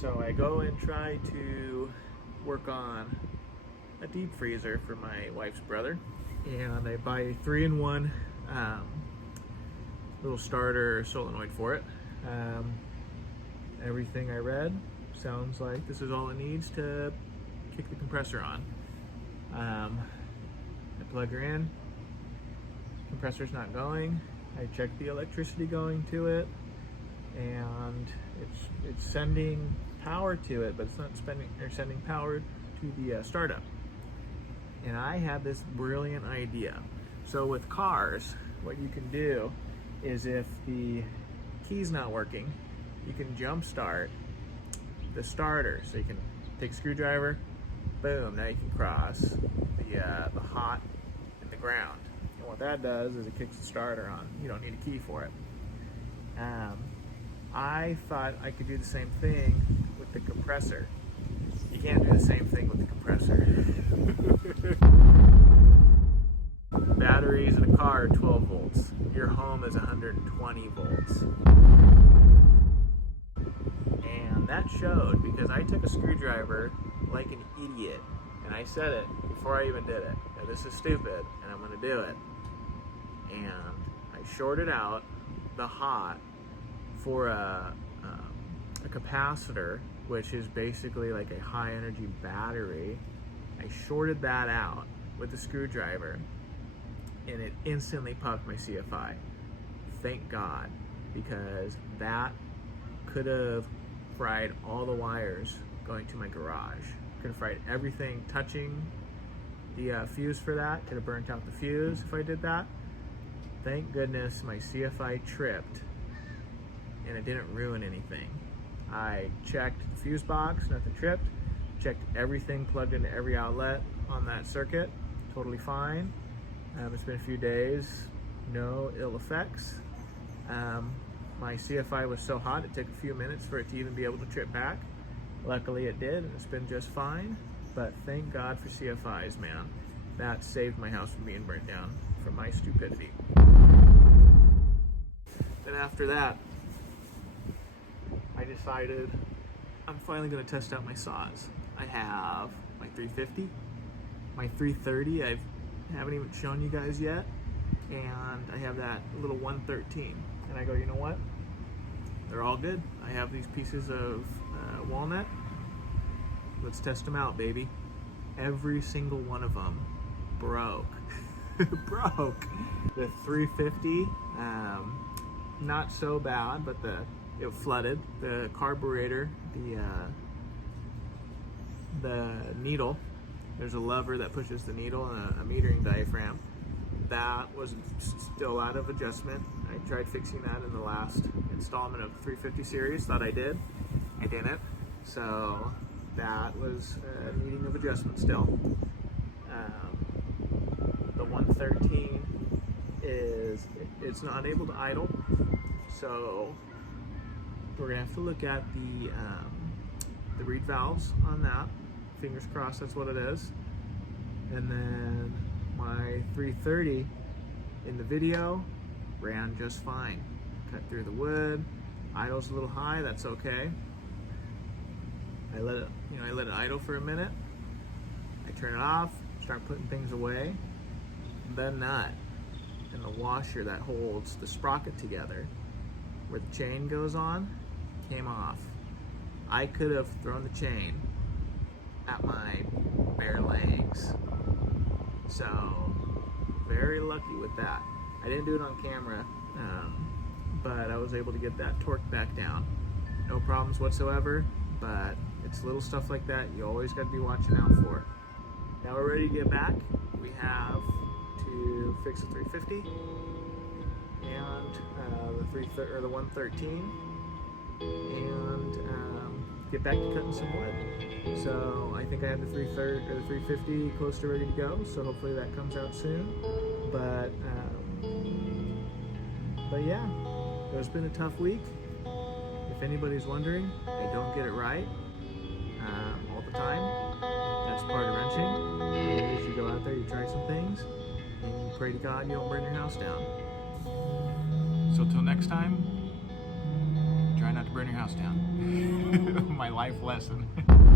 So I go and try to work on a deep freezer for my wife's brother, and I buy a 3-in-1 little starter solenoid for it. Everything I read sounds like this is all it needs to kick the compressor on. I plug her in, compressor's not going. I check the electricity going to it, and it's sending power to it, but it's not sending power to the startup. And I had this brilliant idea. So with cars, what you can do is if the key's not working, you can jump start the starter. So you can take a screwdriver, boom, now you can cross the hot and the ground. And what that does is it kicks the starter on. You don't need a key for it. I thought I could do the same thing with the compressor. You can't do the same thing with the compressor. Batteries in a car are 12 volts. Your home is 120 volts. And that showed because I took a screwdriver like an idiot, and I said it before I even did it. Now, this is stupid, and I'm gonna do it. And I shorted out the hot for a capacitor, which is basically like a high energy battery. I shorted that out with the screwdriver, and it instantly puffed my CFI. Thank God, because that could have fried all the wires going to my garage. Could have fried everything touching the fuse for that. Could have burnt out the fuse if I did that. Thank goodness my CFI tripped and it didn't ruin anything. I checked the fuse box, nothing tripped. Checked everything plugged into every outlet on that circuit, totally fine. It's been a few days, no ill effects. My CFI was so hot it took a few minutes for it to even be able to trip back. Luckily it did, and it's been just fine. But thank God for CFIs, man. That saved my house from being burnt down from my stupidity. Then after that, I decided I'm finally gonna test out my saws. I have my 350, my 330 I haven't even shown you guys yet, and I have that little 113. And I go, you know what? They're all good. I have these pieces of walnut. Let's test them out, baby. Every single one of them broke. Broke. The 350, not so bad, but it flooded. The carburetor, the needle, there's a lever that pushes the needle and a metering diaphragm. That was still out of adjustment. I tried fixing that in the last installment of the 350 series. Thought I did. I didn't. So that was needing of adjustment still. The 113 it's not able to idle. So we're gonna have to look at the reed valves on that. Fingers crossed that's what it is. And then my 330 in the video ran just fine. Cut through the wood, idle's a little high, that's okay. I let it idle for a minute. I turn it off, start putting things away. The nut and the washer that holds the sprocket together, where the chain goes on, came off. I could have thrown the chain at my bare legs. So, very lucky with that. I didn't do it on camera, but I was able to get that torque back down. No problems whatsoever, but it's little stuff like that you always got to be watching out for. Now we're ready to get back. We have to fix the 350 and the 113 and get back to cutting some wood. So I think I have the 350 close to ready to go, so hopefully that comes out soon. But yeah, it's been a tough week. If anybody's wondering, I don't get it right all the time. That's part of wrenching. Is you go out there, you try some things, and you pray to God you don't burn your house down. So till next time, try not to burn your house down. My life lesson.